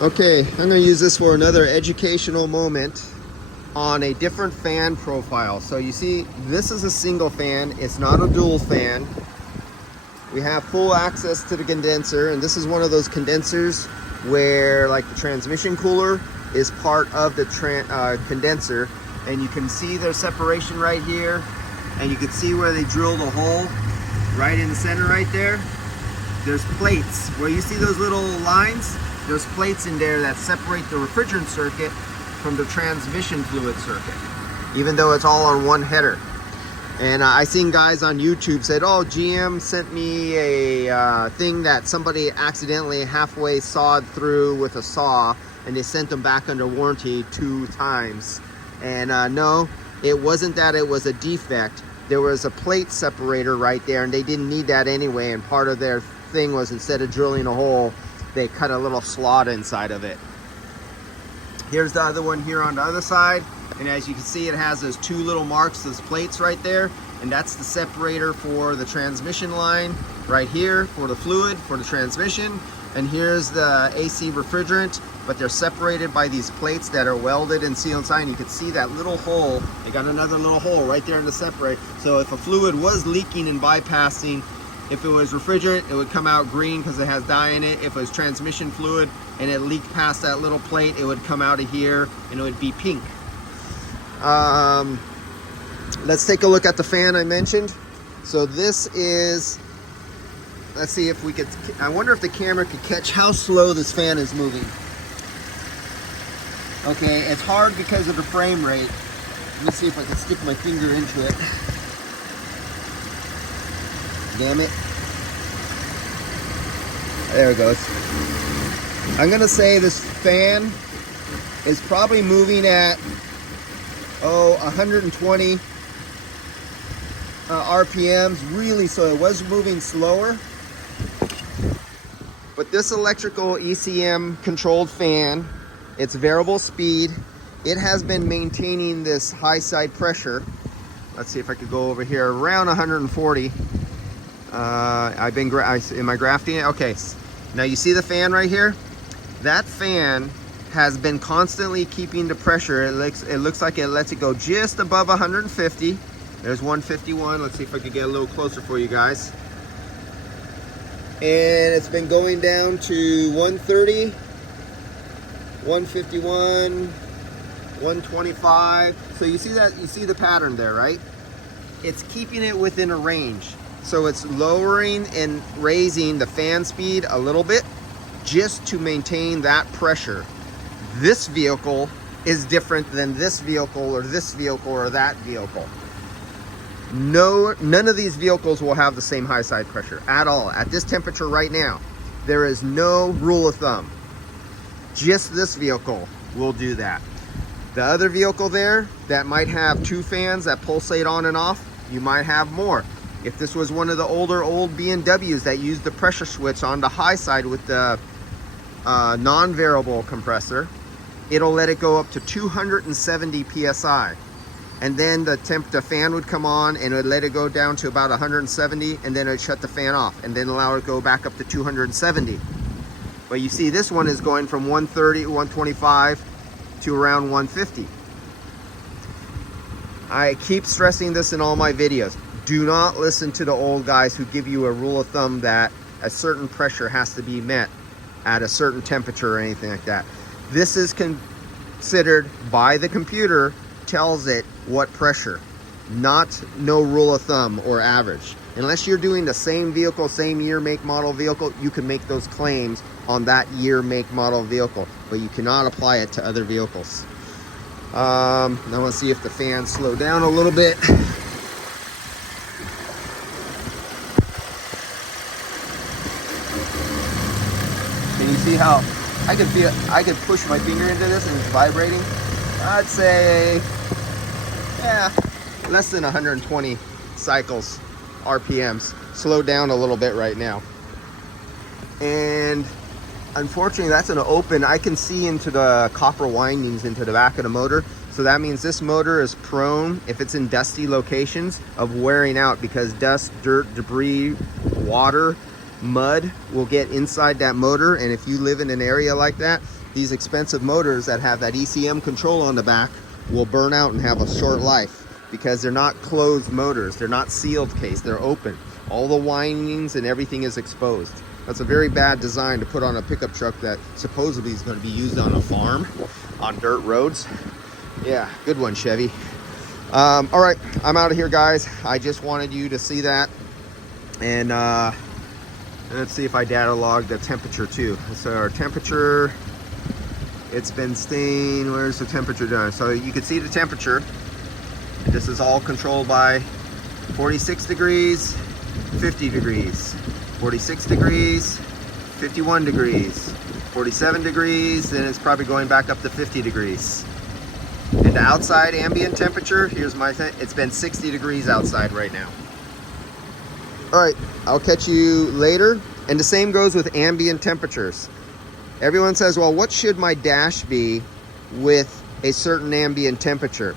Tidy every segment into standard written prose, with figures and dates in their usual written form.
Okay, I'm going to use this for another educational moment on a different fan profile. So you see, this is a single fan. It's not a dual fan. We have full access to the condenser, and this is one of those condensers where like the transmission cooler is part of the condenser, and you can see their separation right here, and you can see where they drilled a hole right in the center right there. There's plates where you see those little lines. There's plates in there that separate the refrigerant circuit from the transmission fluid circuit, even though it's all on one header. And I seen guys on YouTube said, oh, GM sent me a thing that somebody accidentally halfway sawed through with a saw, and they sent them back under warranty 2 times. And no, it wasn't that it was a defect. There was a plate separator right there, and they didn't need that anyway, and part of their thing was, instead of drilling a hole, they cut a little slot inside of it. Here's the other one here on the other side, and as you can see, it has those 2 little marks, those plates right there, and that's the separator for the transmission line right here for the fluid for the transmission. And here's the AC refrigerant, but they're separated by these plates that are welded and sealed inside. And you can see that little hole. They got another little hole right there in the separator. So if a fluid was leaking and bypassing, if it was refrigerant, it would come out green because it has dye in it. If it was transmission fluid and it leaked past that little plate, it would come out of here and it would be pink. Let's take a look at the fan I mentioned. So this is, let's see if we could, I wonder if the camera could catch how slow this fan is moving. Okay, it's hard because of the frame rate. Let me see if I can stick my finger into it. Damn it. There it goes. I'm gonna say this fan is probably moving at 120 RPMs, really, so it was moving slower. But this electrical ECM controlled fan, it's variable speed. It has been maintaining this high side pressure. Let's see if I could go over here, around 140. Am I grafting it? Okay, now you see the fan right here? That fan has been constantly keeping the pressure. It looks like it lets it go just above 150. There's 151. Let's see if I could get a little closer for you guys. And it's been going down to 130, 151, 125. So you see that, you see the pattern there, right? It's keeping it within a range. So it's lowering and raising the fan speed a little bit just to maintain that pressure. This vehicle is different than this vehicle or this vehicle or that vehicle. None of these vehicles will have the same high side pressure at all. At this temperature right now, there is no rule of thumb. Just this vehicle will do that. The other vehicle there that might have 2 fans that pulsate on and off, you might have more. If this was one of the old BMWs that used the pressure switch on the high side with the non-variable compressor, it'll let it go up to 270 PSI. And then the fan would come on and it would let it go down to about 170, and then it would shut the fan off and then allow it to go back up to 270. But you see this one is going from 130, 125 to around 150. I keep stressing this in all my videos. Do not listen to the old guys who give you a rule of thumb that a certain pressure has to be met at a certain temperature or anything like that. This is considered by the computer, tells it what pressure, not no rule of thumb or average. Unless you're doing the same vehicle, same year, make, model vehicle, you can make those claims on that year, make, model vehicle, but you cannot apply it to other vehicles. Now let's see if the fans slow down a little bit. Can you see how I could push my finger into this and it's vibrating? I'd say, yeah, less than 120 cycles, RPMs. Slowed down a little bit right now. And unfortunately, that's an open, I can see into the copper windings into the back of the motor. So that means this motor is prone, if it's in dusty locations, of wearing out, because dust, dirt, debris, water, mud will get inside that motor. And if you live in an area like that, these expensive motors that have that ECM control on the back will burn out and have a short life because they're not closed motors. They're not sealed case, they're open. All the windings and everything is exposed. That's a very bad design to put on a pickup truck that supposedly is going to be used on a farm, on dirt roads. Yeah, good one, Chevy. All right, I'm out of here, guys. I just wanted you to see that. And let's see if I data log the temperature too. So our temperature, it's been staying, where's the temperature done? So you can see the temperature. This is all controlled by 46 degrees, 50 degrees, 46 degrees, 51 degrees, 47 degrees, then it's probably going back up to 50 degrees. And the outside ambient temperature, here's my thing, it's been 60 degrees outside right now. All right, I'll catch you later. And the same goes with ambient temperatures. Everyone says, well, what should my dash be with a certain ambient temperature?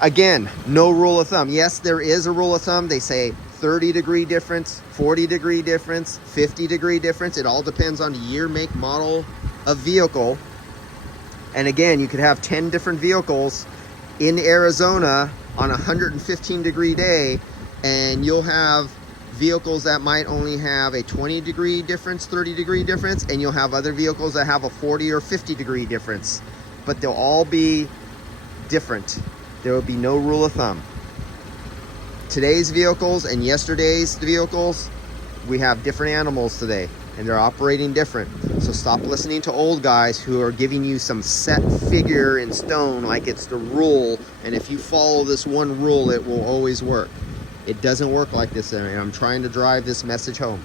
Again, no rule of thumb. Yes, there is a rule of thumb. They say 30-degree difference, 40-degree difference, 50-degree difference. It all depends on the year, make, model of vehicle. And again, you could have 10 different vehicles in Arizona on a 115-degree day, and you'll have vehicles that might only have a 20-degree difference, 30-degree difference, and you'll have other vehicles that have a 40 or 50-degree difference. But they'll all be different. There will be no rule of thumb. Today's vehicles and yesterday's vehicles, we have different animals today, and they're operating different. So stop listening to old guys who are giving you some set figure in stone like it's the rule, and if you follow this one rule, it will always work. It doesn't work like this, and I'm trying to drive this message home.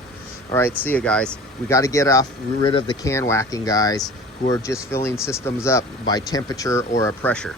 All right, see you guys. We got to get rid of the can whacking guys who are just filling systems up by temperature or a pressure.